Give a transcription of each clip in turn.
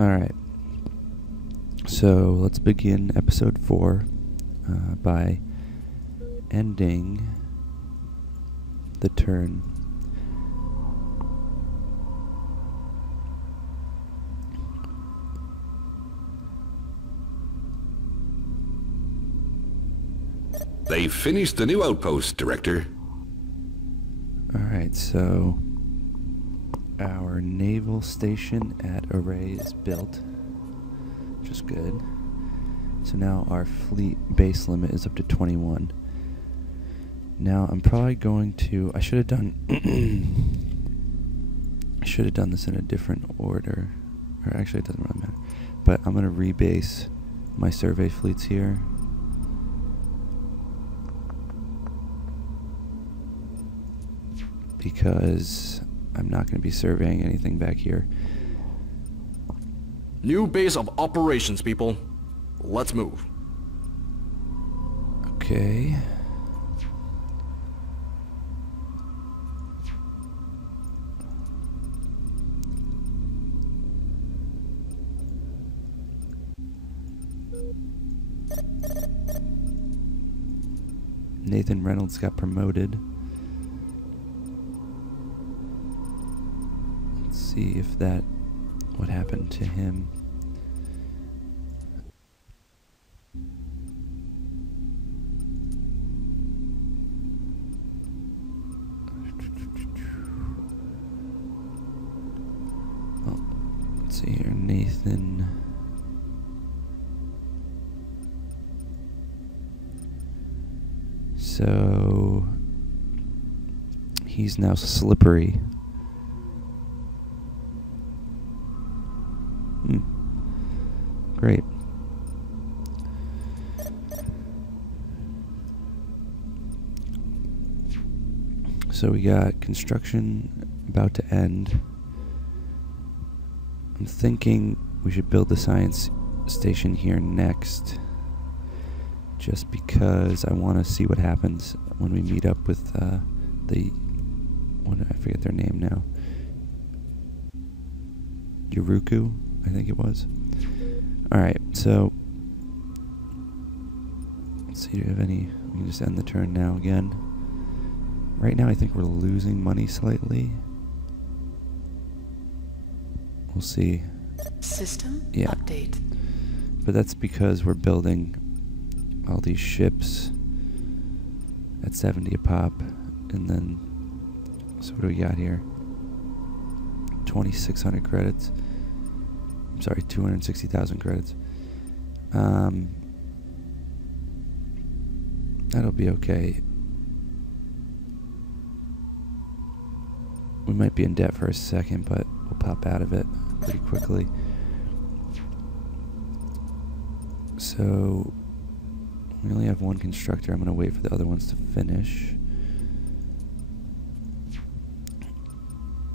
Alright. So let's begin episode 4 by ending the turn. They finished the new outpost, Director. Alright, so our naval station at Array is built, which is good. So now our fleet base limit is up to 21. Now I'm probably going to, I should have done this in a different order, or actually it doesn't really matter, but I'm going to rebase my survey fleets here. Because I'm not going to be surveying anything back here. New base of operations, people. Let's move. Okay. Nathan Reynolds got promoted. See if what happened to him. Well, let's see here, Nathan. So he's now slippery. Great. So we got construction about to end. I'm thinking we should build the science station here next, just because I want to see what happens when we meet up with I forget their name now. Yuruku, I think it was. Alright, so let's see, do we have any? We can just end the turn now again. Right now I think we're losing money slightly. We'll see. System update. But that's because we're building all these ships at 70 a pop, and then, so what do we got here? 2,600 credits. I'm sorry, 260,000 credits. That'll be okay. We might be in debt for a second, but we'll pop out of it pretty quickly. So we only have one constructor. I'm going to wait for the other ones to finish.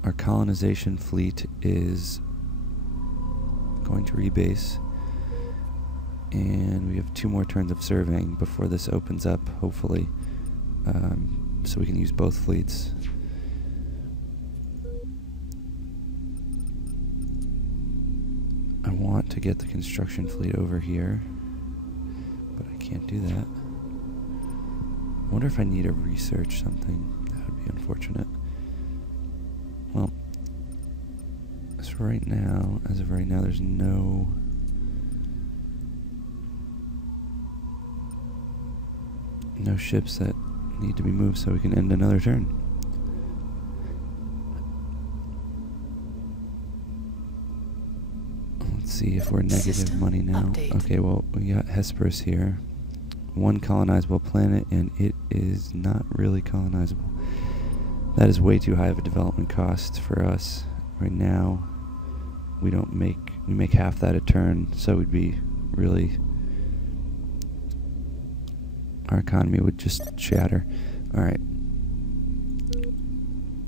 Our colonization fleet is going to rebase, and we have 2 more turns of surveying before this opens up, hopefully, so we can use both fleets. I want to get the construction fleet over here, but I can't do that. I wonder if I need to research something. That would be unfortunate. Well, as of right now, there's no ships that need to be moved, so we can end another turn. Let's see if we're negative System money now. update. Okay, well, we got Hesperus here. One colonizable planet, and it is not really colonizable. That is way too high of a development cost for us right now. We make half that a turn, so we'd be really, our economy would just shatter. Alright.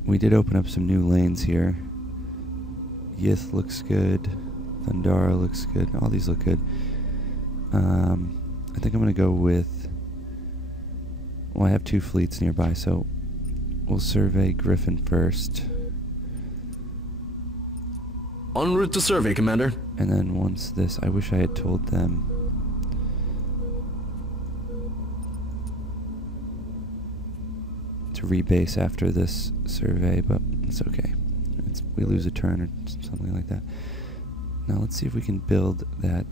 We did open up some new lanes here. Yith looks good. Thundara looks good. All these look good. I think I'm going to go with, well, I have 2 fleets nearby, so we'll survey Griffin first. En route to survey, Commander. And then once this, I wish I had told them to rebase after this survey, but it's okay. We lose a turn or something like that. Now let's see if we can build that.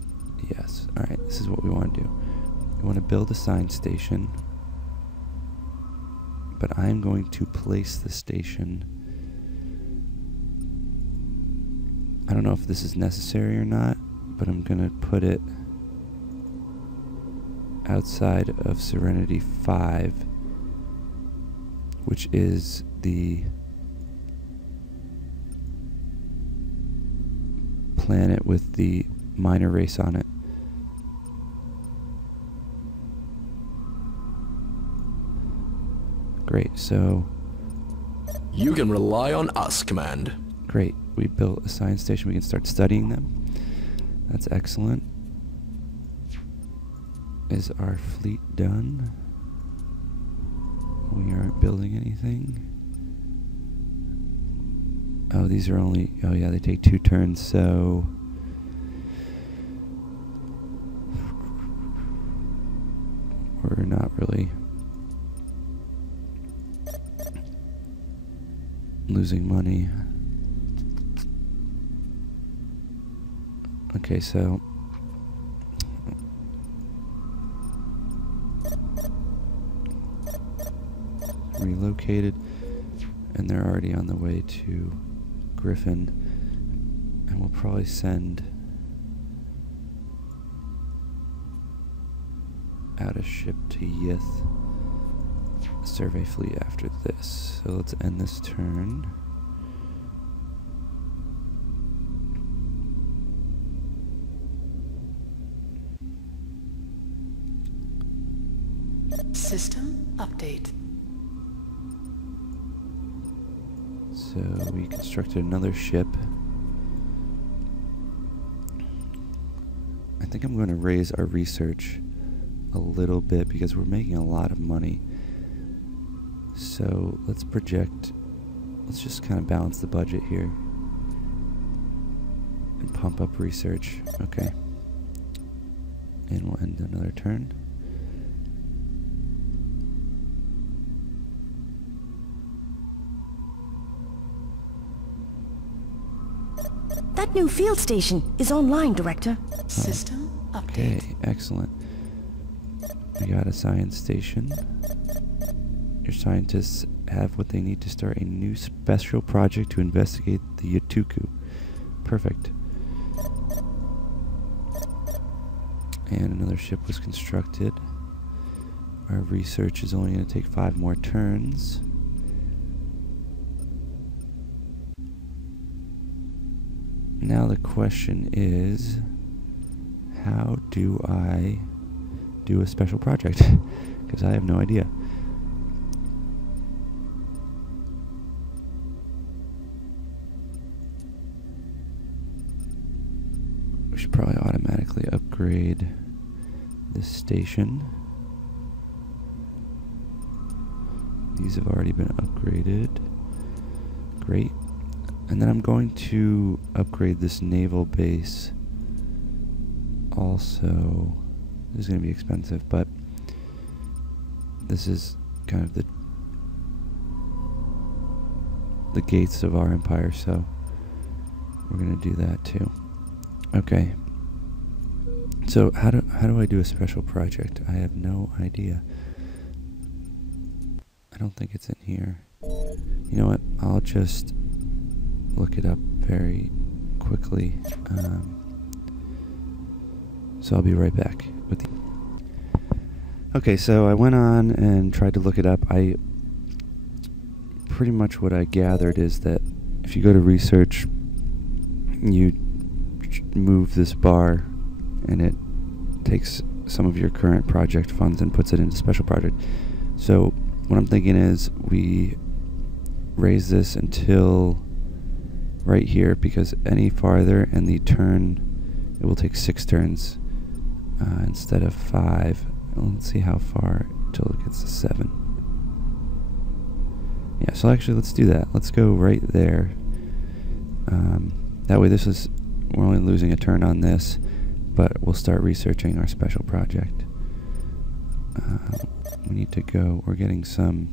Yes. Alright, this is what we want to do. We want to build a science station, but I'm going to place the station. I don't know if this is necessary or not, but I'm going to put it outside of Serenity 5, which is the planet with the minor race on it. Great, so... You can rely on us, Command. Great, we built a science station. We can start studying them. That's excellent. Is our fleet done? We aren't building anything. Oh, these are only... Oh yeah, they take 2 turns, so... We're not really losing money. Okay, so... Relocated, and they're already on the way to Griffin, and we'll probably send out a ship to Yith, a survey fleet after this. So let's end this turn. System update. So we constructed another ship. I think I'm going to raise our research a little bit because we're making a lot of money. So let's project, let's just kind of balance the budget here and pump up research. Okay. And we'll end another turn. That new field station is online, Director. System update. Okay, excellent. We got a science station. Your scientists have what they need to start a new special project to investigate the Yatuku. Perfect. And another ship was constructed. Our research is only going to take 5 more turns. Now the question is, how do I do a special project? Because I have no idea. We should probably automatically upgrade this station. These have already been upgraded. Great. And then I'm going to upgrade this naval base also. This is going to be expensive, but this is kind of the gates of our empire, so we're going to do that too. Okay. So how do I do a special project? I have no idea. I don't think it's in here. You know what? I'll just look it up very quickly. So I'll be right back with you. Okay, so I went on and tried to look it up. Pretty much what I gathered is that if you go to research, you move this bar and it takes some of your current project funds and puts it into special project. So what I'm thinking is we raise this until right here, because any farther in the turn it will take 6 turns instead of 5. Let's see how far until it gets to 7. Yeah, so actually let's do that. Let's go right there. That way we're only losing a turn on this, but we'll start researching our special project. We need to go. We're getting some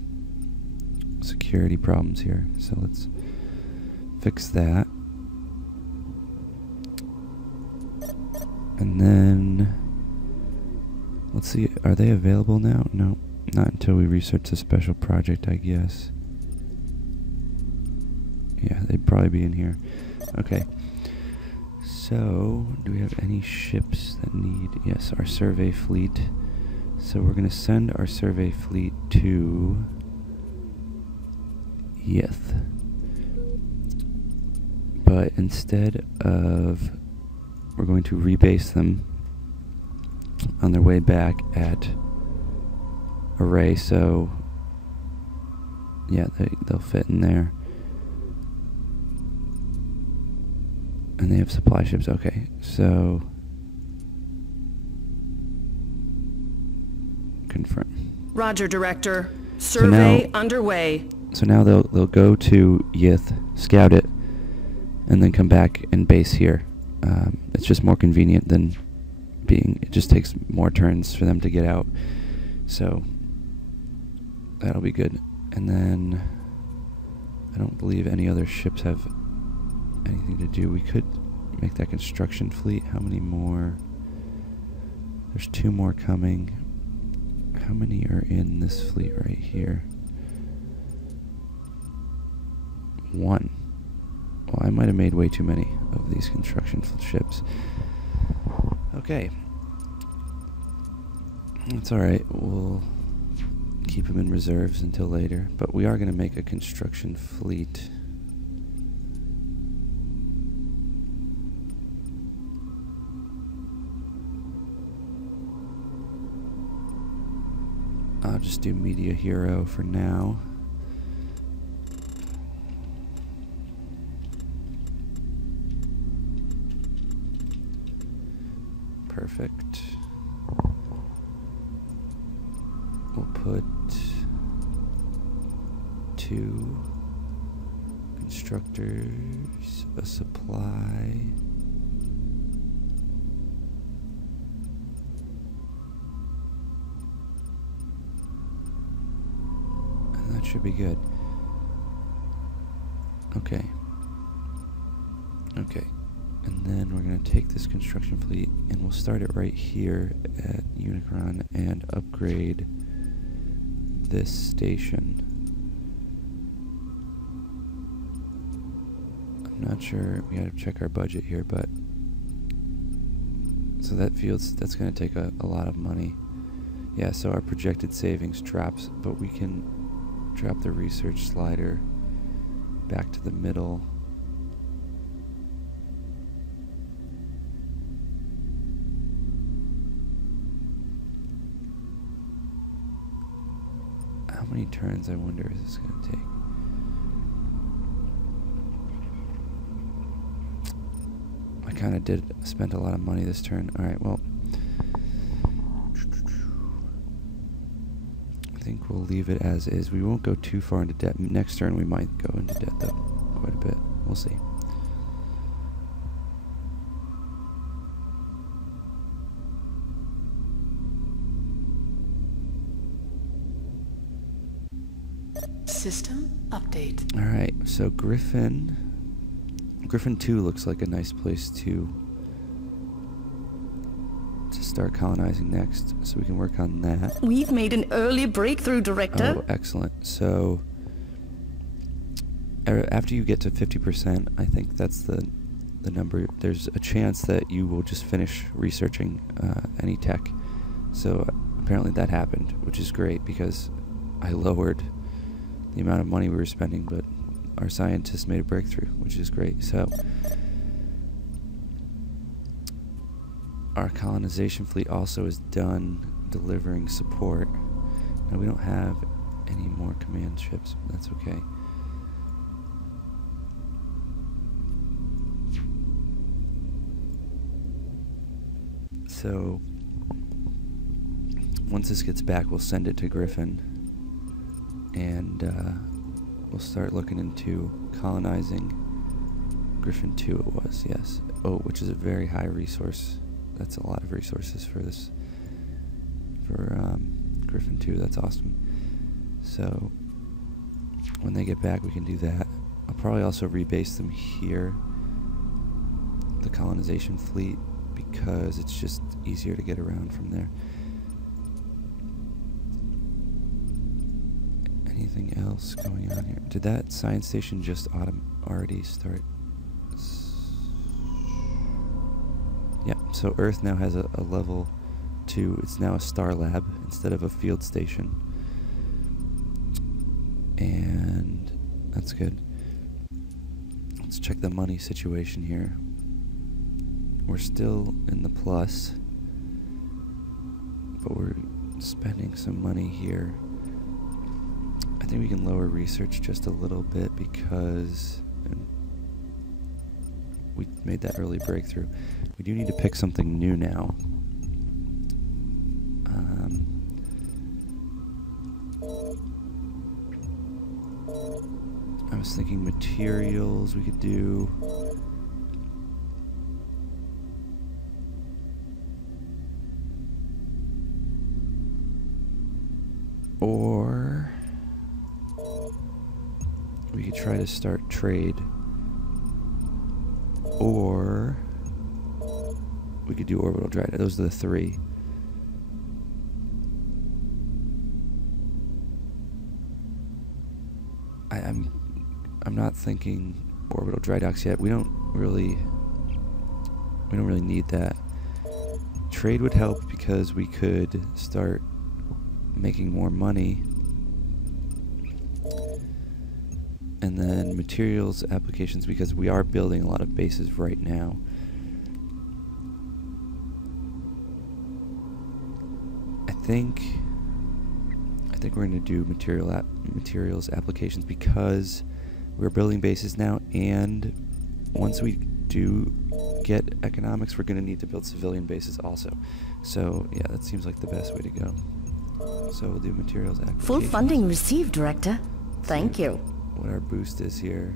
security problems here, so let's fix that. And then let's see, are they available now? No, not until we research the special project, I guess. Yeah, they'd probably be in here. Okay. So, do we have any ships that need... Yes, our survey fleet. So we're going to send our survey fleet to Yith. But instead of... We're going to rebase them on their way back at Array, so... Yeah, they'll fit in there. And they have supply ships. Okay, so... Confirm. Roger, Director. Survey underway. So now they'll go to Yith, scout it, and then come back and base here. It's just more convenient than it just takes more turns for them to get out. So that'll be good. And then I don't believe any other ships have anything to do. We could make that construction fleet. How many more? There's 2 more coming. How many are in this fleet right here? 1. Well, I might have made way too many of these construction ships. Okay. That's alright. We'll keep them in reserves until later. But we are going to make a construction fleet. I'll just do Media Hero for now. Perfect. We'll put 2 constructors, a supply. That should be good. Okay. Okay. And then we're going to take this construction fleet and we'll start it right here at Unicron and upgrade this station. I'm not sure. We got to check our budget here, but so that's going to take a lot of money. Yeah, so our projected savings drops, but we can drop the research slider back to the middle. How many turns, I wonder, is this going to take? I kind of spend a lot of money this turn. Alright, well, I think we'll leave it as is. We won't go too far into debt. Next turn we might go into debt, though, quite a bit. We'll see. System update. Alright, so Griffin 2 looks like a nice place to start colonizing next, so we can work on that. We've made an early breakthrough, Director. Oh, excellent. So after you get to 50%, I think that's the number. There's a chance that you will just finish researching any tech. So apparently that happened, which is great because I lowered the amount of money we were spending, but our scientists made a breakthrough, which is great. So our colonization fleet also is done delivering support. Now we don't have any more command ships, but that's okay. So once this gets back, we'll send it to Griffin, and we'll start looking into colonizing Griffin 2 it was, yes. Oh, which is a very high resource. That's a lot of resources for this. For Griffin 2, that's awesome. So, when they get back, we can do that. I'll probably also rebase them here, the colonization fleet, because it's just easier to get around from there. Anything else going on here? Did that science station just already start? Yeah, so Earth now has a level 2. It's now a star lab instead of a field station. And that's good. Let's check the money situation here. We're still in the plus, but we're spending some money here. I think we can lower research just a little bit because we made that early breakthrough. We do need to pick something new now. I was thinking materials we could do. Or we could try to start trade. Or we could do orbital drive. Those are the three. I'm not thinking orbital dry docks yet. We don't really need that. Trade would help because we could start making more money. And then materials applications, because we are building a lot of bases right now. I think we're going to do materials applications because we're building bases now, and once we do get economics, we're going to need to build civilian bases also. So yeah, that seems like the best way to go. So we'll do materials applications. Full funding received, Director. Thank you. What our boost is here.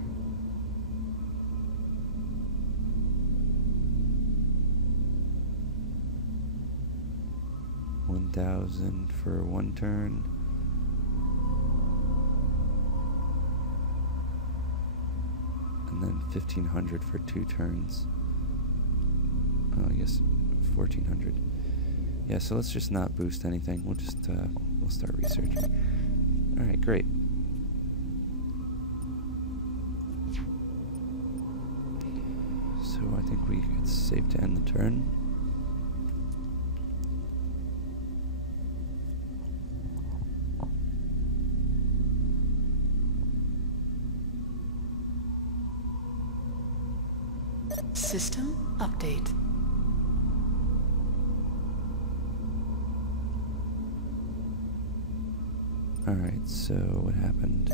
$1,000 for 1 turn. And then 1,500 for 2 turns. Oh, I guess 1,400. Yeah, so let's just not boost anything. We'll just we'll start researching. All right, great. So I think it's safe to end the turn. System update. Alright, so what happened?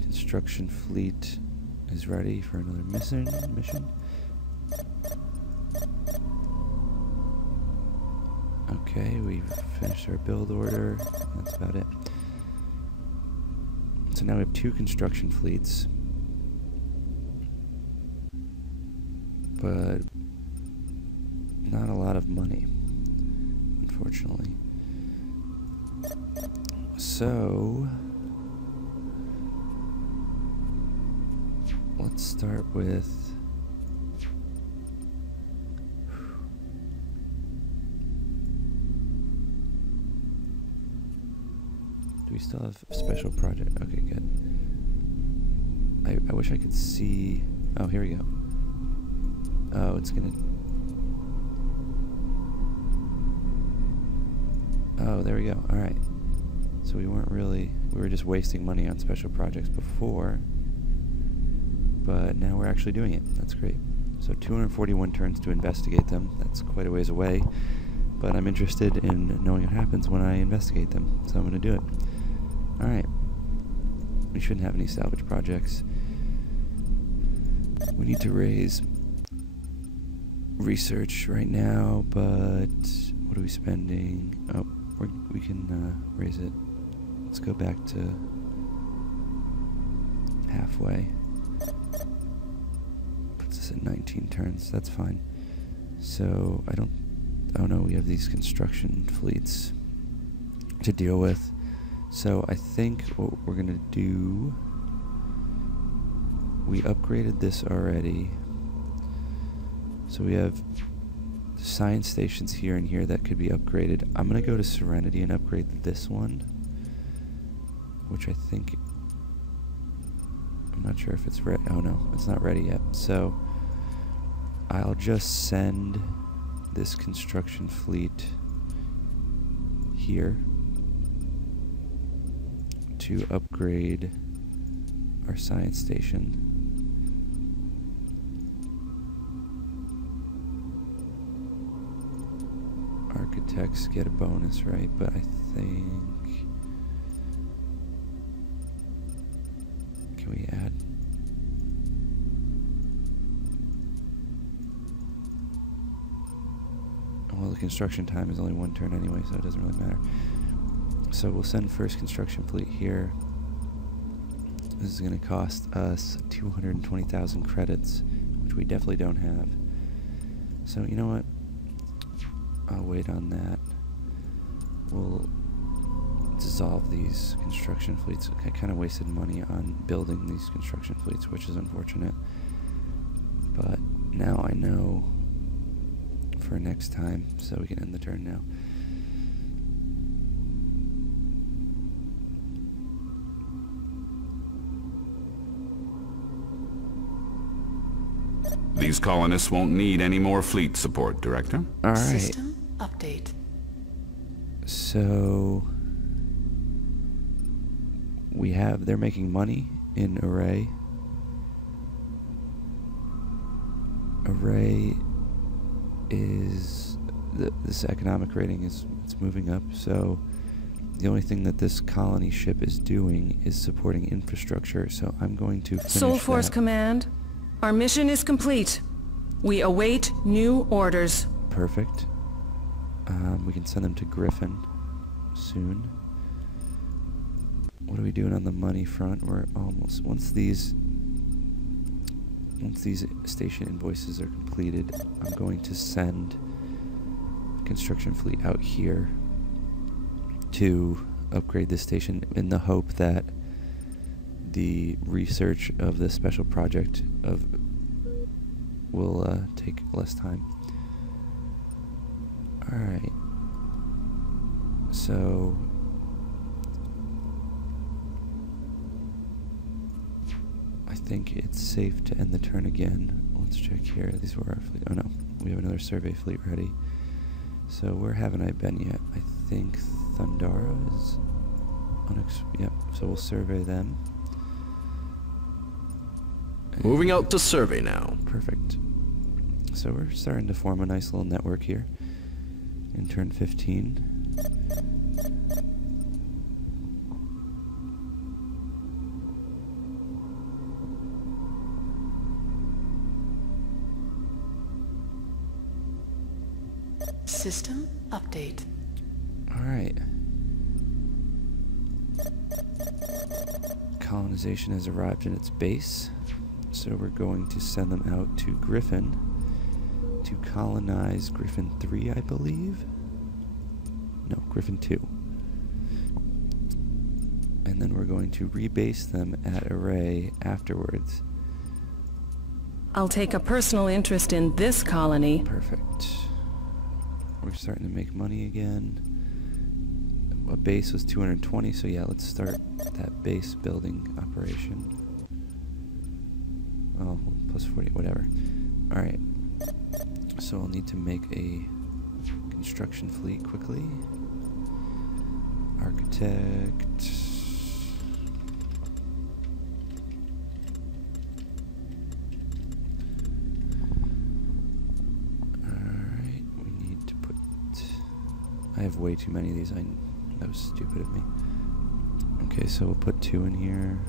Construction fleet is ready for another mission. Okay, we've finished our build order. That's about it. So now we have 2 construction fleets. But not a lot of money, unfortunately. So let's start with do we still have a special project? Okay, good. I wish I could see. Oh, here we go. Oh, it's gonna. Oh, there we go. All right. So we were just wasting money on special projects before, but now we're actually doing it. That's great. So 241 turns to investigate them. That's quite a ways away, but I'm interested in knowing what happens when I investigate them, so I'm going to do it. All right. We shouldn't have any salvage projects. We need to raise research right now, but what are we spending? Oh, we can raise it. Let's go back to halfway. this at 19 turns. That's fine. So oh no, we have these construction fleets to deal with. So I think what we're gonna do, we upgraded this already. So we have science stations here and here that could be upgraded. I'm gonna go to Serenity and upgrade this one, which I think, I'm not sure if it's ready. Oh no, it's not ready yet. So I'll just send this construction fleet here to upgrade our science station. Architects get a bonus, right? But I think, can we add? Well, the construction time is only 1 turn anyway, so it doesn't really matter. So we'll send first construction fleet here. This is going to cost us 220,000 credits, which we definitely don't have. So you know what? I'll wait on that. We'll dissolve these construction fleets. I kind of wasted money on building these construction fleets, which is unfortunate. But now I know for next time, so we can end the turn now. These colonists won't need any more fleet support, Director. All right. System update. So they're making money in Array. Array is, this economic rating it's moving up, so the only thing that this colony ship is doing is supporting infrastructure, so I'm going to finish Soul Force that. Command, our mission is complete. We await new orders. Perfect. We can send them to Griffin soon. What are we doing on the money front? We're almost, once these station invoices are completed, I'm going to send a construction fleet out here to upgrade this station in the hope that the research of this special project will take less time. Alright. So I think it's safe to end the turn again. Let's check here. These were our fleet. Oh no, we have another survey fleet ready. So where haven't I been yet? I think Thundara is yep, so we'll survey them. Moving out to survey now. Perfect. So we're starting to form a nice little network here in turn 15. System update. Alright. Colonization has arrived in its base, so we're going to send them out to Griffin to colonize Griffin 3, I believe? No, Griffin 2. And then we're going to rebase them at Array afterwards. I'll take a personal interest in this colony. Perfect. We're starting to make money again. A base was 220, so yeah, let's start that base building operation. Oh, plus 40, whatever. Alright. So I'll need to make a construction fleet quickly. Architect. Alright, we need to put... I have way too many of these. That was stupid of me. Okay, so we'll put 2 in here.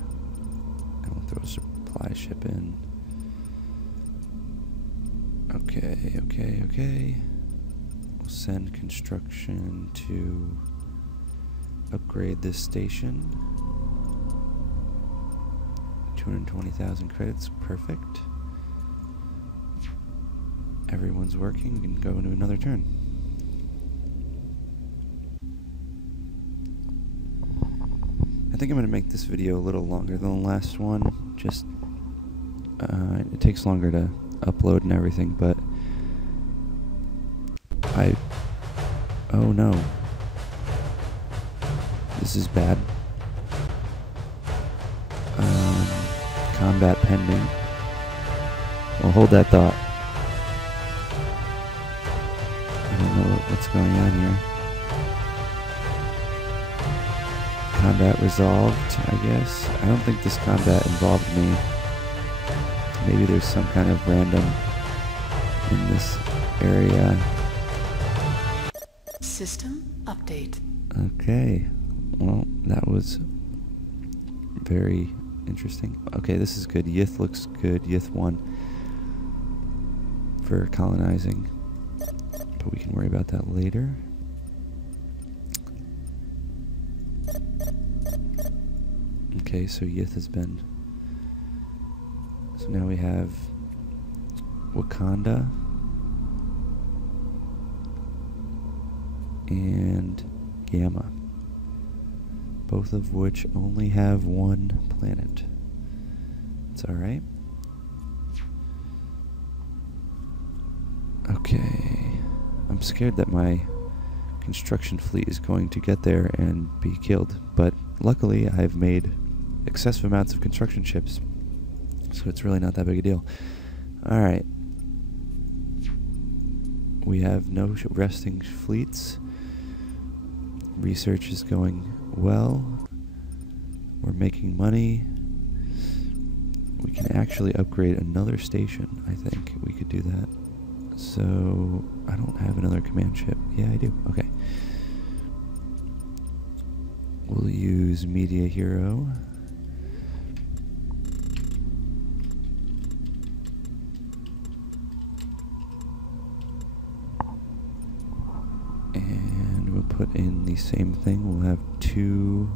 And we'll throw a supply ship in. Okay. We'll send construction to upgrade this station. 220,000 credits, perfect. everyone's working, we can go into another turn. I think I'm going to make this video a little longer than the last one. Just, it takes longer to upload and everything, but oh no. This is bad. Combat pending. Well, hold that thought. I don't know what's going on here. Combat resolved, I guess. I don't think this combat involved me. Maybe there's some kind of random in this area. System update. Okay. Well, that was very interesting. Okay, this is good. Yith looks good. Yith 1 for colonizing. But we can worry about that later. Okay, so Yith has been... So now we have Wakanda and Gamma, both of which only have one planet. It's alright. Okay. I'm scared that my construction fleet is going to get there and be killed, but luckily I've made excessive amounts of construction ships, so it's really not that big a deal. Alright. We have no resting fleets. Research is going well. We're making money. We can actually upgrade another station. I think we could do that. So, I don't have another command ship. Yeah, I do. Okay. We'll use Media Hero. And we'll put in the same thing. We'll have 2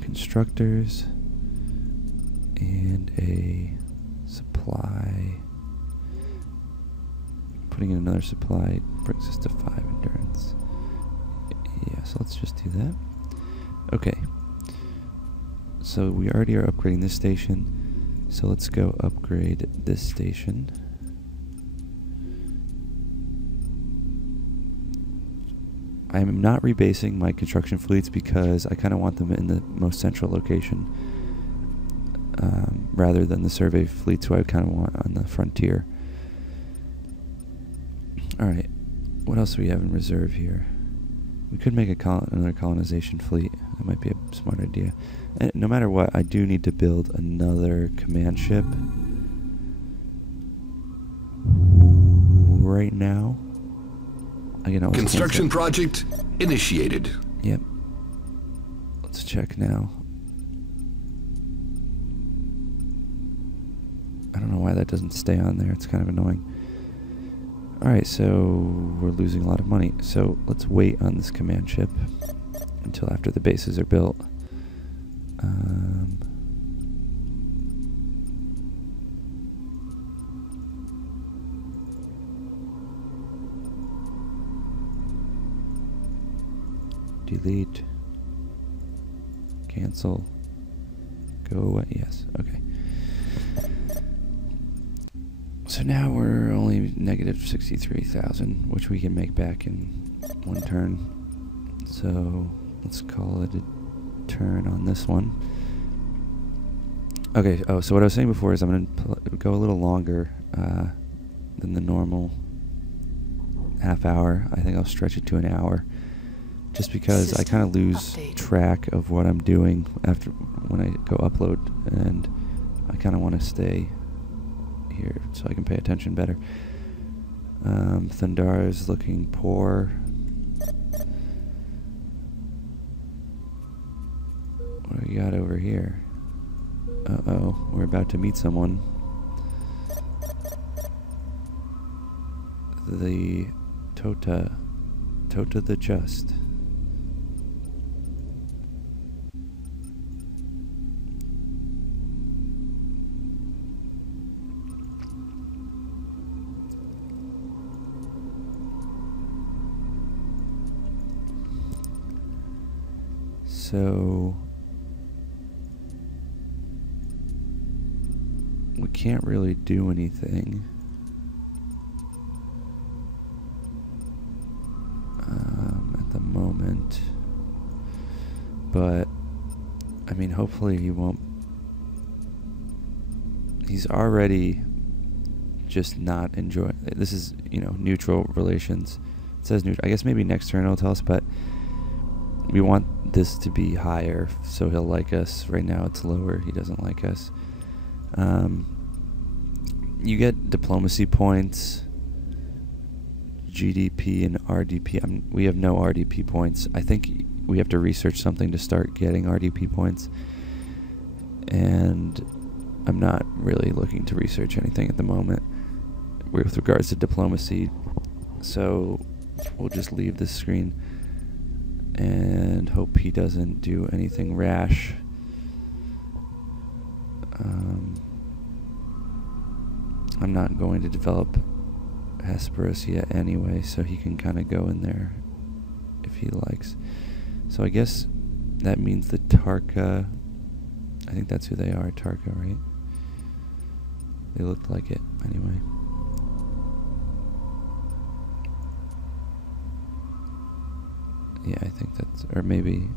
constructors and a supply. Putting in another supply brings us to 5 endurance. Yeah, so let's just do that. Okay. So we already are upgrading this station. So let's go upgrade this station. I'm not rebasing my construction fleets because I kind of want them in the most central location rather than the survey fleets who I kind of want on the frontier. Alright, what else do we have in reserve here? We could make another colonization fleet. That might be a smart idea. And no matter what, I do need to build another command ship right now. Again, Construction project initiated. Yep. Let's check now. I don't know why that doesn't stay on there. It's kind of annoying. Alright, so we're losing a lot of money. So let's wait on this command ship until after the bases are built. Delete. Cancel. Go away. Yes. Okay. So now we're only negative 63,000, which we can make back in 1 turn. So let's call it a turn on this one. Okay. Oh, so what I was saying before is I'm going to go a little longer than the normal half hour. I think I'll stretch it to an hour. Just because I kind of lose track of what I'm doing after when I go upload, and I kind of want to stay here so I can pay attention better. Thundara is looking poor. What do we got over here? Uh-oh, we're about to meet someone. The Tota the Just. So we can't really do anything. At the moment. But I mean, hopefully he won't. He's already just not enjoying. This is, you know, neutral relations. It says neutral. I guess maybe next turn it'll tell us, but we want this to be higher so he'll like us. Right now it's lower. He doesn't like us. You get diplomacy points, GDP and RDP. We have no RDP points. I think we have to research something to start getting RDP points. And I'm not really looking to research anything at the moment with regards to diplomacy. So we'll just leave this screen and hope he doesn't do anything rash. I'm not going to develop Hesperus yet anyway, so he can kind of go in there if he likes. So I guess that means the Tarka, I think that's who they are, Tarka, right? They looked like it anyway. Yeah, I think that's, or maybe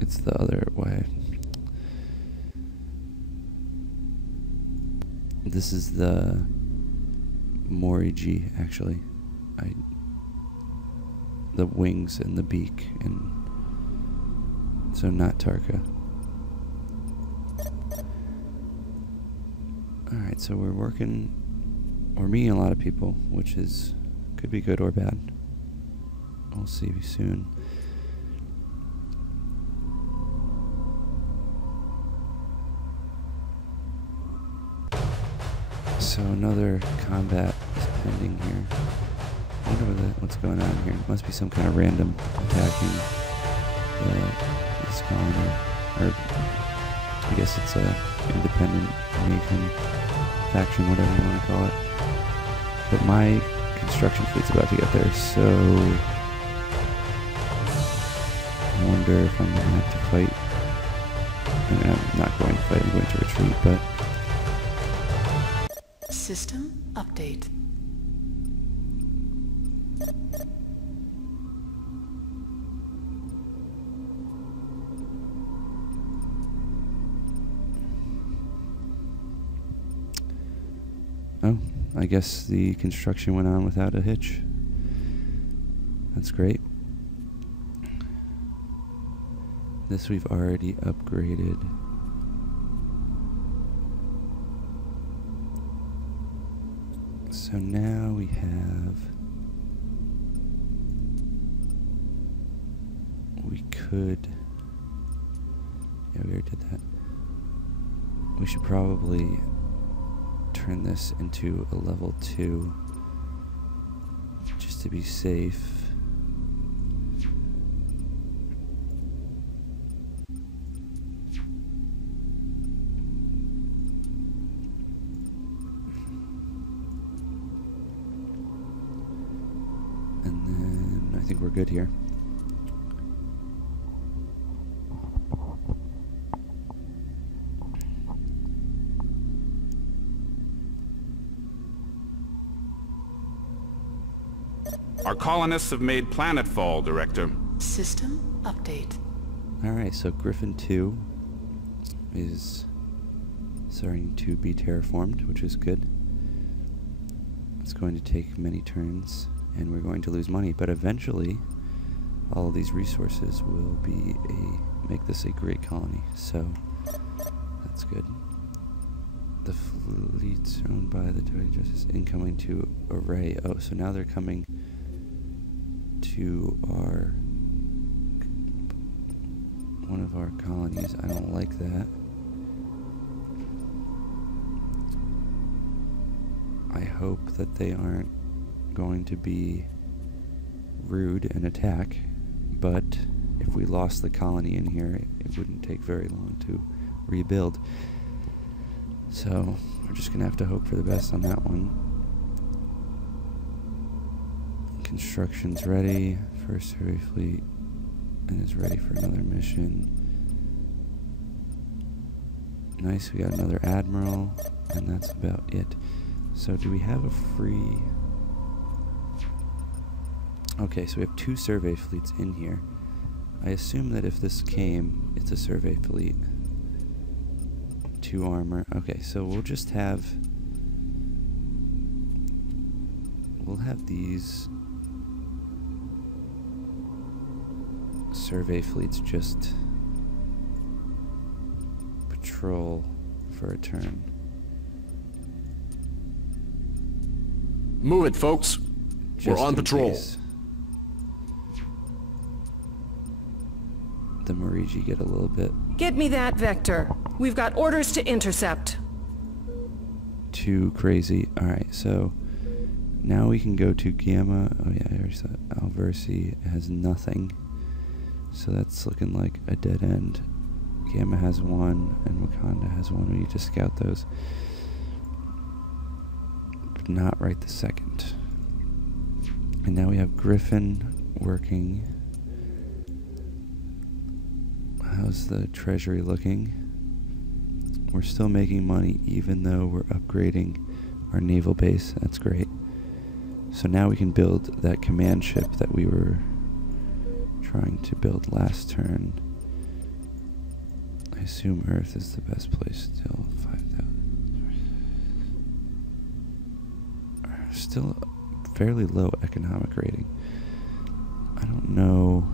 it's the other way. This is the Morrigi, actually. The wings and the beak, and so not Tarka. Alright, so we're meeting a lot of people, which is, could be good or bad. We'll see soon. So another combat is pending here. I wonder what's going on here. It must be some kind of random attacking this colony. Or I guess it's a independent nation, faction, whatever you want to call it. But my construction fleet's about to get there, so I wonder if I'm going to have to fight. I mean, I'm not going to fight, I'm going to retreat, but... System update. Oh, I guess the construction went on without a hitch. That's great. This we've already upgraded. So now we could, yeah, we already did that. We should probably turn this into a level 2 just to be safe. And then I think we're good here. Our colonists have made planetfall, Director. System update. Alright, so Griffin 2 is starting to be terraformed, which is good. It's going to take many turns, and we're going to lose money, but eventually all of these resources will be make this a great colony, so that's good. The fleets owned by the Toy Justice incoming to Array. Oh, so now they're coming to one of our colonies. I don't like that. I hope that they aren't going to be rude and attack, but if we lost the colony in here, it wouldn't take very long to rebuild. So we're just gonna have to hope for the best on that one. Construction's ready. First heavy fleet and is ready for another mission. Nice, we got another admiral, and that's about it. So do we have a free... Okay, so we have 2 survey fleets in here. I assume that if this came, it's a survey fleet. 2 armor. Okay, so we'll just have... We'll have these survey fleets just patrol for a turn. Move it, folks. We're Just on in patrol. case the Morrigi get a little bit Get me that vector. We've got orders to intercept. too crazy. Alright, so now we can go to Gamma. Oh yeah, I already saw it. Alversi has nothing. So that's looking like a dead end. Gamma has 1 and Wakanda has 1. We need to scout those. But not right this second. And now we have Griffin working. How's the treasury looking? We're still making money even though we're upgrading our naval base. That's great. So now we can build that command ship that we were trying to build last turn. I assume Earth is the best place still. 5,000. Still fairly low economic rating. I don't know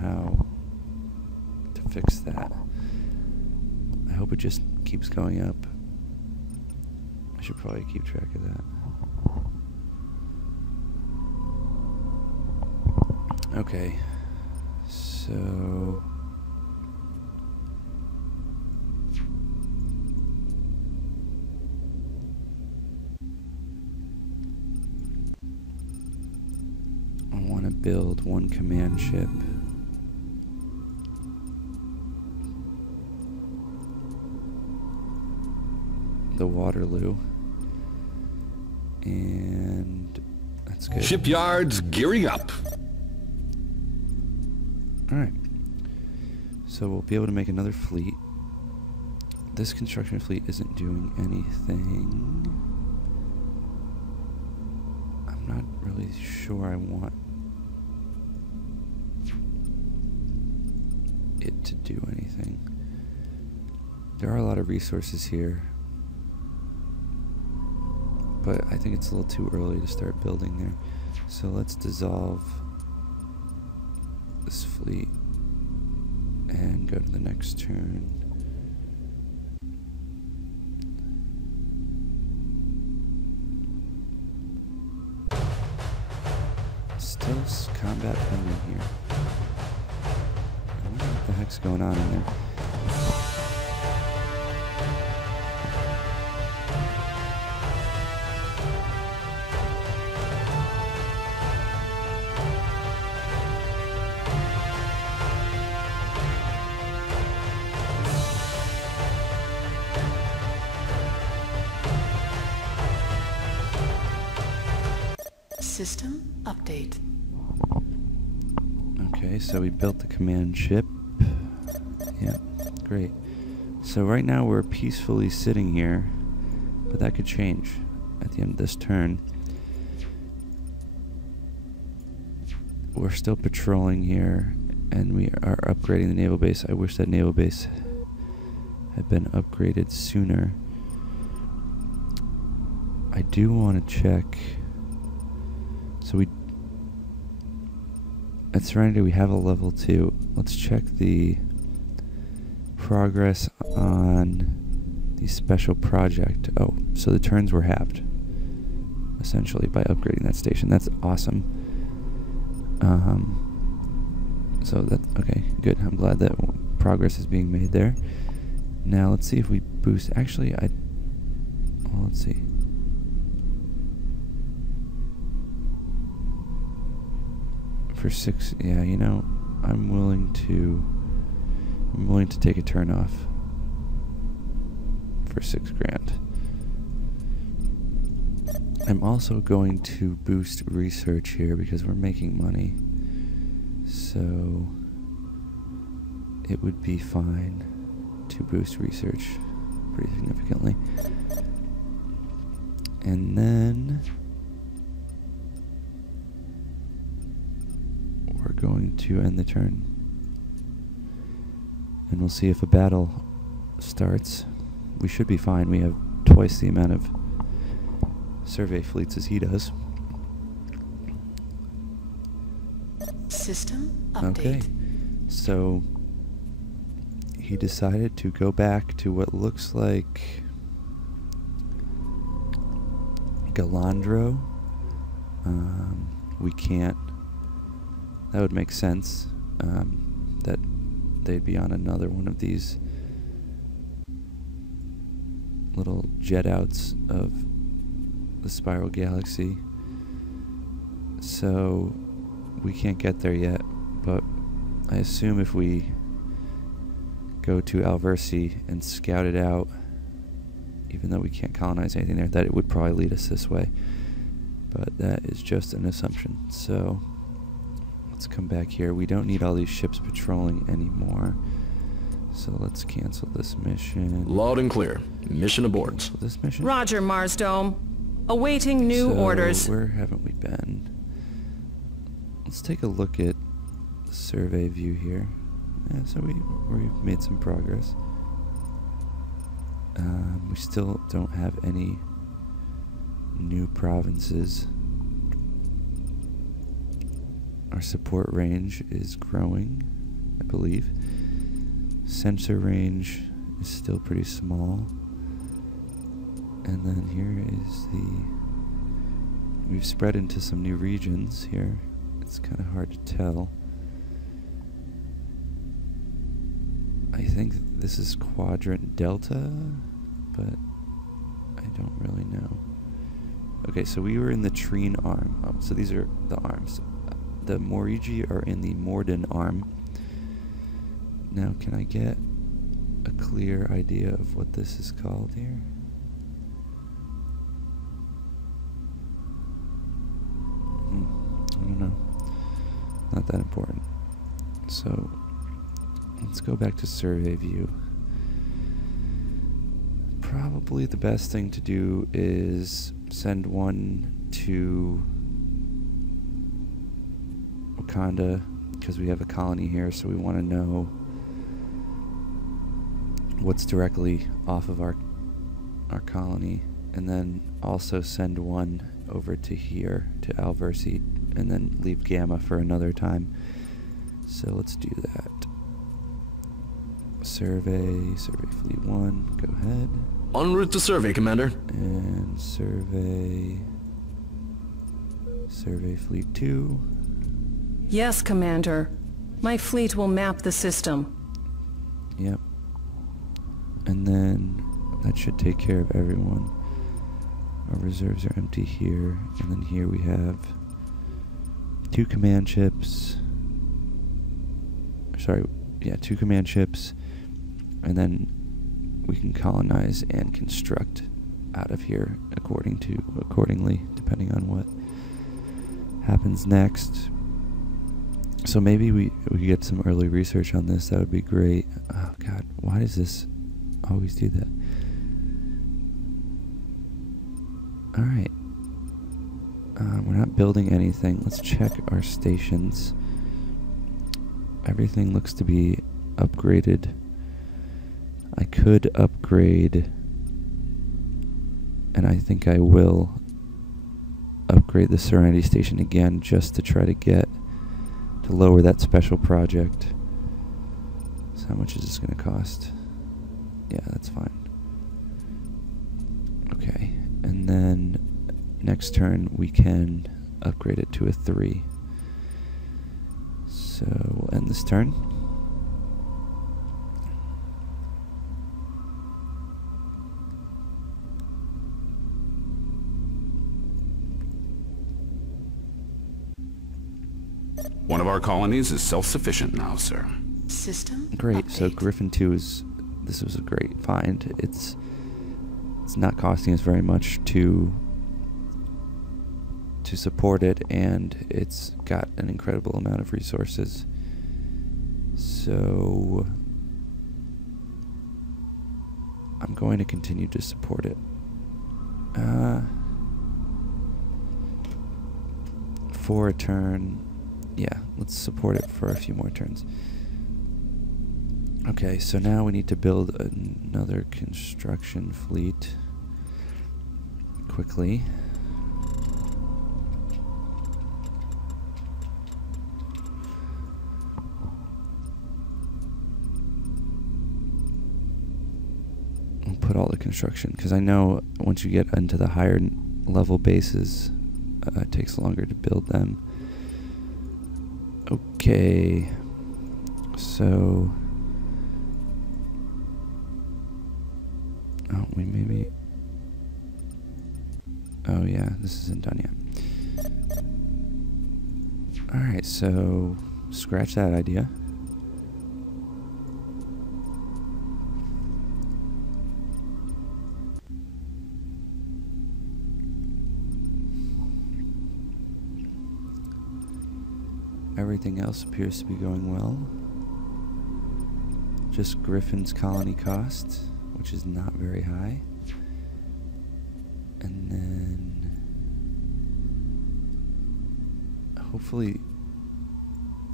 how to fix that. I hope it just keeps going up. I should probably keep track of that. Okay, so I want to build 1 command ship. The Waterloo. And that's good. Shipyards gearing up. Alright. So we'll be able to make another fleet. This construction fleet isn't doing anything. I'm not really sure I want it to do anything. There are a lot of resources here, but I think it's a little too early to start building there. So let's dissolve this fleet and go to the next turn. Still combat pending here. I wonder what the heck's going on in there. System update. Okay, so we built the command ship. Yeah, great. So right now we're peacefully sitting here, but that could change at the end of this turn. We're still patrolling here, and we are upgrading the naval base. I wish that naval base had been upgraded sooner. I do want to check. So at Serenity we have a level 2. Let's check the progress on the special project. Oh, so the turns were halved, essentially, by upgrading that station. That's awesome. So that, okay, good. I'm glad that progress is being made there. Now let's see if we boost. Actually, well, let's see. For 6, yeah, you know, I'm willing to take a turn off for $6 grand. I'm also going to boost research here because we're making money. So it would be fine to boost research pretty significantly. And then we're going to end the turn. And we'll see if a battle starts. We should be fine. We have twice the amount of survey fleets as he does. System update. Okay. So he decided to go back to what looks like Galandro. We can't. That would make sense. That they'd be on another one of these little jet outs of the spiral galaxy. So we can't get there yet, but I assume if we go to Alversi and scout it out, even though we can't colonize anything there, that it would probably lead us this way. But that is just an assumption. So let's come back here. We don't need all these ships patrolling anymore. So let's cancel this mission. Loud and clear. Mission abort. Cancel this mission. Roger, Mars Dome. Awaiting new orders. Where haven't we been? Let's take a look at the survey view here. Yeah, so we've made some progress. We still don't have any new provinces. Our support range is growing, I believe. Sensor range is still pretty small. And then here is we've spread into some new regions here. It's kind of hard to tell. I think this is Quadrant Delta, but I don't really know. Okay, so we were in the Trine arm. Oh, so these are the arms. The Morrigi are in the Morden arm. Now, can I get a clear idea of what this is called here? I don't know. Not that important. So let's go back to survey view. Probably the best thing to do is send one to Wakanda, because we have a colony here, so we want to know what's directly off of our colony, and then also send one over to here, to Alversi, and then leave Gamma for another time. So let's do that. Survey fleet 1, go ahead. En route to survey, Commander. And survey fleet 2. Yes, Commander. My fleet will map the system. Yep. And then that should take care of everyone. Our reserves are empty here, and then here we have 2 command ships. Sorry, yeah, 2 command ships, and then we can colonize and construct out of here accordingly, depending on what happens next. So maybe we could get some early research on this. That would be great. Oh God, why does this always do that? All right. We're not building anything. Let's check our stations. Everything looks to be upgraded. I could upgrade, and I think I will upgrade the Serenity Station again just to try to lower that special project. So how much is this going to cost? Yeah, that's fine. Okay, and then next turn we can upgrade it to a 3. So we'll end this turn. One of our colonies is self-sufficient now, sir. System Great. So update. Griffin 2 this was a great find. It's not costing us very much to to support it, and it's got an incredible amount of resources. So I'm going to continue to support it. For a turn, yeah, let's support it for a few more turns. Okay, so now we need to build another construction fleet quickly. We'll put all the construction, because I know once you get into the higher level bases, it takes longer to build them. Okay, so we maybe. Oh yeah, this isn't done yet. Alright, so scratch that idea. Everything else appears to be going well. Just Griffin's colony cost, which is not very high. And then hopefully,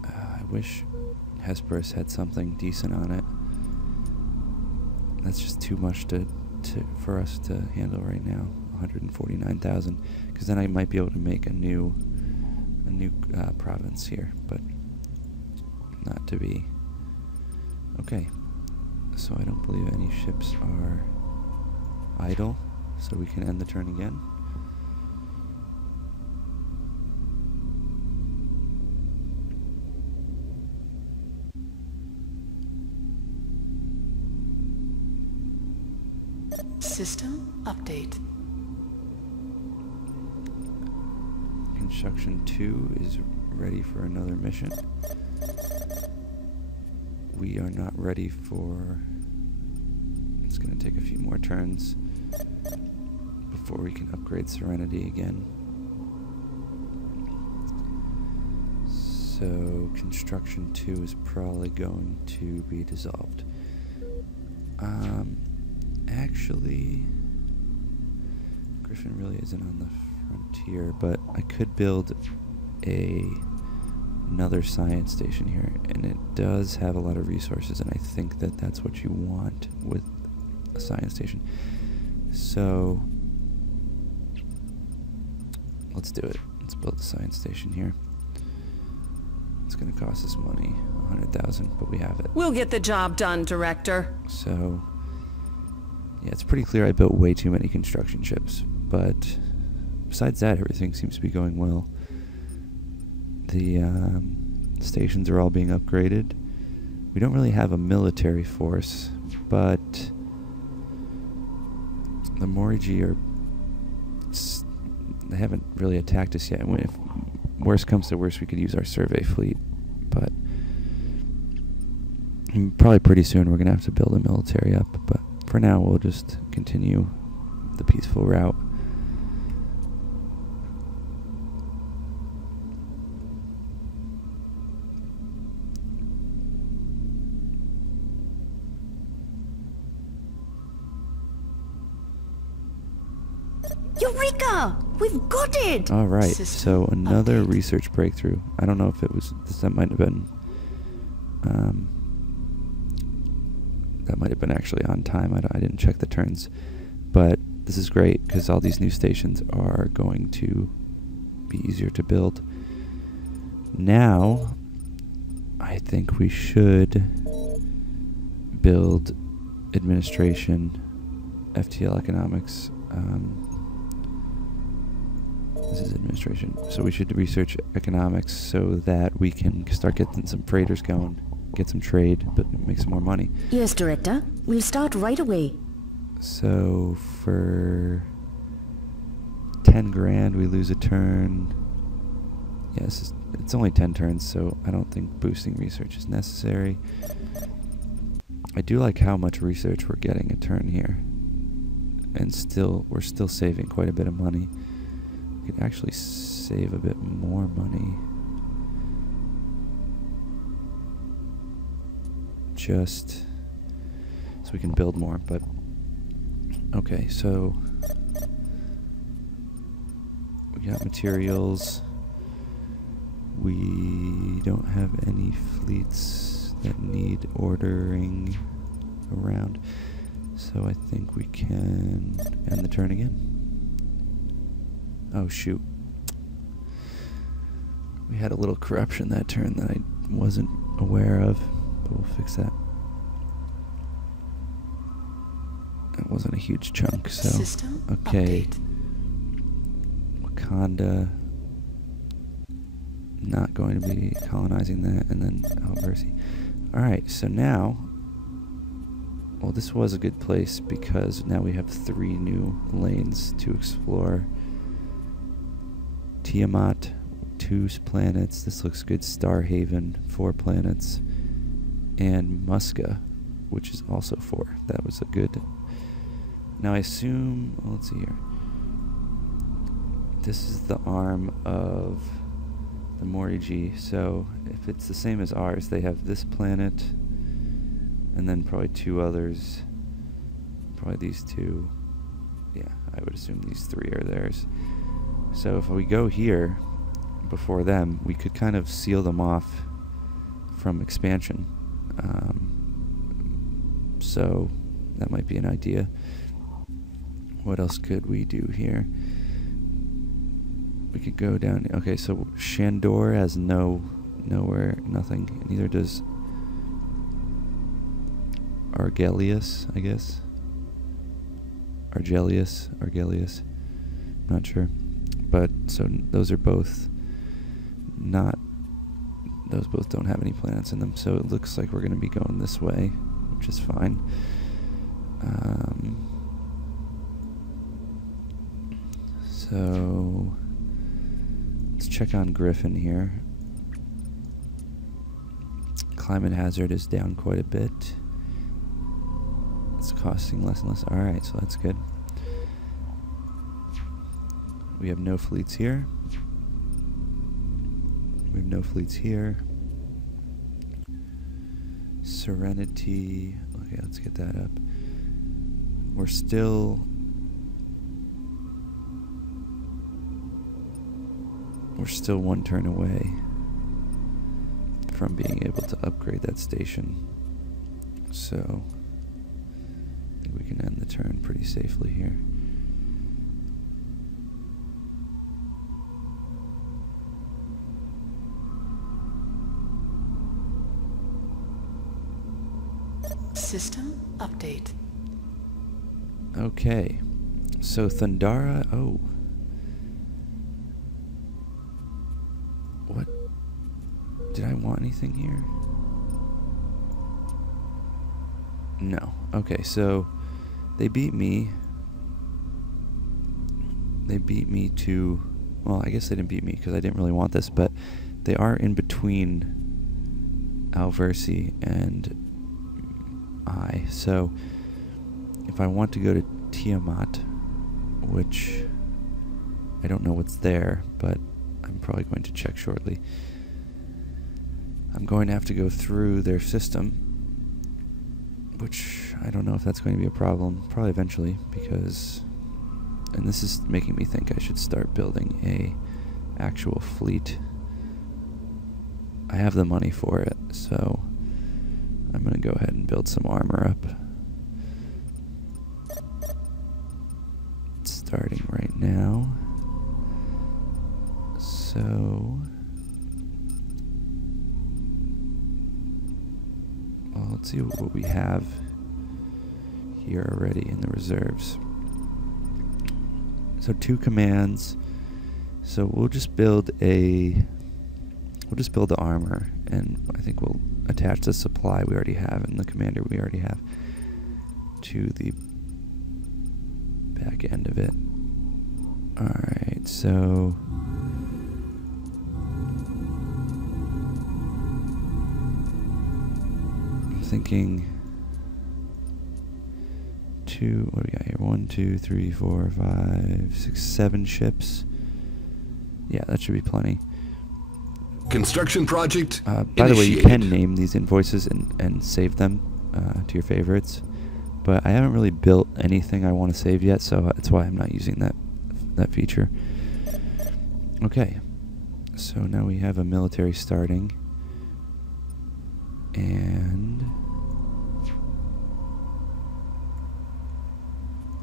I wish Hesperus had something decent on it. That's just too much for us to handle right now. 149,000, because then I might be able to make a new province here, but not to be. Okay, so I don't believe any ships are idle, so we can end the turn again. System update. Construction 2 is ready for another mission. We are not ready for... It's going to take a few more turns before we can upgrade Serenity again. So construction 2 is probably going to be dissolved. Actually, Griffin really isn't on the frontier, but I could build another science station here, and it does have a lot of resources, and I think that that's what you want with a science station. So let's do it. Let's build a science station here. It's going to cost us money, 100,000, but we have it. We'll get the job done, Director. So yeah, it's pretty clear I built way too many construction ships, but besides that, everything seems to be going well. The stations are all being upgraded. We don't really have a military force, but the Morrigi they haven't really attacked us yet. If worst comes to worst, we could use our survey fleet, but probably pretty soon we're going to have to build a military up, but for now we'll just continue the peaceful route. Eureka! We've got it! Alright, System so another update. research breakthrough. I don't know if it was... That might have been... that might have been actually on time. I didn't check the turns. But this is great, because all these new stations are going to be easier to build. Now, I think we should build administration, FTL economics. This is administration. So we should research economics so that we can start getting some freighters going, get some trade, but make some more money. Yes, Director. We'll start right away. So for 10 grand, we lose a turn. Yes, it's only 10 turns, so I don't think boosting research is necessary. I do like how much research we're getting a turn here, and we're still saving quite a bit of money. We could actually save a bit more money. Just so we can build more, but okay, so we got materials. We don't have any fleets that need ordering around, so I think we can end the turn again. Oh shoot. We had a little corruption that turn that I wasn't aware of, but we'll fix that. That wasn't a huge chunk, so System okay. update. Wakanda, not going to be colonizing that, and then Alversi. Alright, so now, well, this was a good place because now we have 3 new lanes to explore. Tiamat, 2 planets. This looks good. Starhaven, 4 planets. And Musca, which is also 4. That was a good. Now I assume, well, let's see here. This is the arm of the Morrigi, so if it's the same as ours, they have this planet, and then probably 2 others. Probably these 2. Yeah, I would assume these 3 are theirs. So if we go here before them, we could kind of seal them off from expansion. So that might be an idea. What else could we do here? We could go down. Okay, so Shandor has nowhere, nothing. Neither does Argelius, I guess. Argelius. Not sure. But so those are both not. Those both don't have any planets in them. So it looks like we're going to be going this way, which is fine. So let's check on Griffin here. Climate hazard is down quite a bit. It's costing less and less. Alright, so that's good. We have no fleets here. We have no fleets here. Serenity. Okay, let's get that up. We're still one turn away from being able to upgrade that station. So I think we can end the turn pretty safely here. System update. Okay, so Thundara, oh. What? Did I want anything here? No. Okay, so they beat me. They beat me to, well, I guess they didn't beat me because I didn't really want this, but they are in between Alversi and I. So if I want to go to Tiamat, which I don't know what's there, but I'm probably going to check shortly. I'm going to have to go through their system, which I don't know if that's going to be a problem. Probably eventually, because, and this is making me think I should start building a actual fleet. I have the money for it, so I'm going to go ahead and build some armor up. Starting right now. So, well, let's see what we have here already in the reserves. So 2 commands. So we'll just build the armor, and I think we'll attach the supply we already have and the commander we already have to the back end of it. Alright, so I'm thinking 2, what do we got here? 1, 2, 3, 4, 5, 6, 7 ships. Yeah, that should be plenty. Construction project By the way, you initiated. can name these invoices and save them to your favorites. But I haven't really built anything I want to save yet, so that's why I'm not using that feature. Okay, so now we have a military starting. And...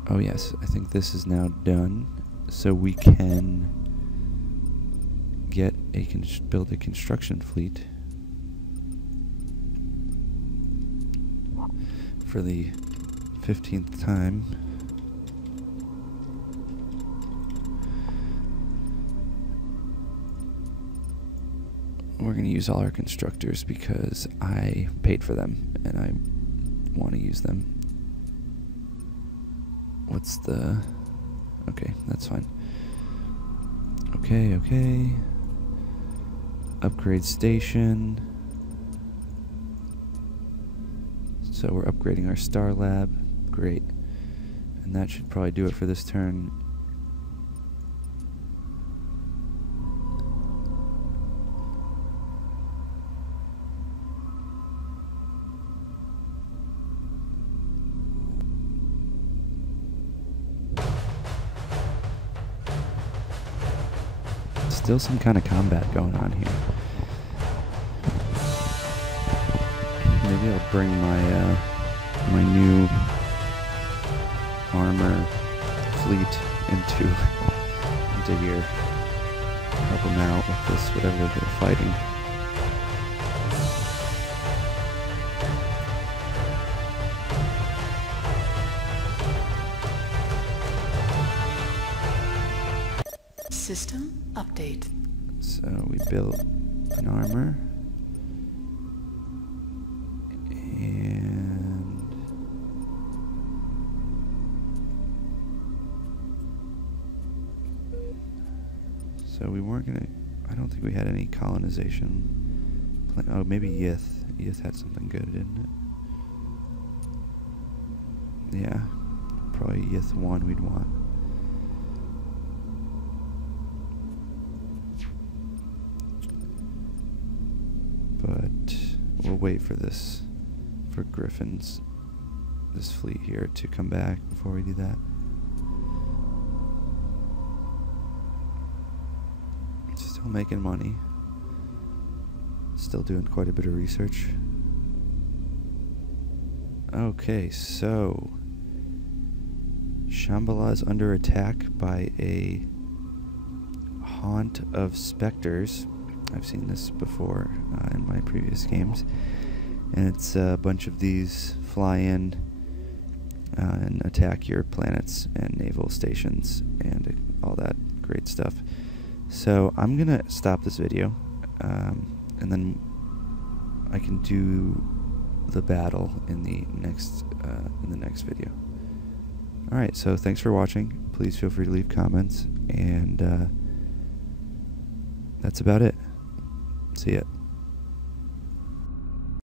oh yes, I think this is now done. So we can build a construction fleet for the 15th time. We're going to use all our constructors because I paid for them and I want to use them. What's the... okay, that's fine. Okay. Upgrade station. So we're upgrading our Star Lab. Great. And that should probably do it for this turn. Still some kind of combat going on here. Maybe I'll bring my my new armor fleet into here. Help them out with this, whatever they're fighting. System update. So we built an armor. And so we weren't gonna, I don't think we had any colonization plan. Oh, maybe Yith. Yith had something good, didn't it? Yeah, probably Yith 1 we'd want. But we'll wait for this, for Griffin's, this fleet here to come back before we do that. Still making money. Still doing quite a bit of research. Okay, so Shambhala is under attack by a haunt of specters. I've seen this before in my previous games, and it's a bunch of these fly in and attack your planets and naval stations and all that great stuff. So I'm gonna stop this video, and then I can do the battle in the next video. All right, so thanks for watching. Please feel free to leave comments, and that's about it. See ya.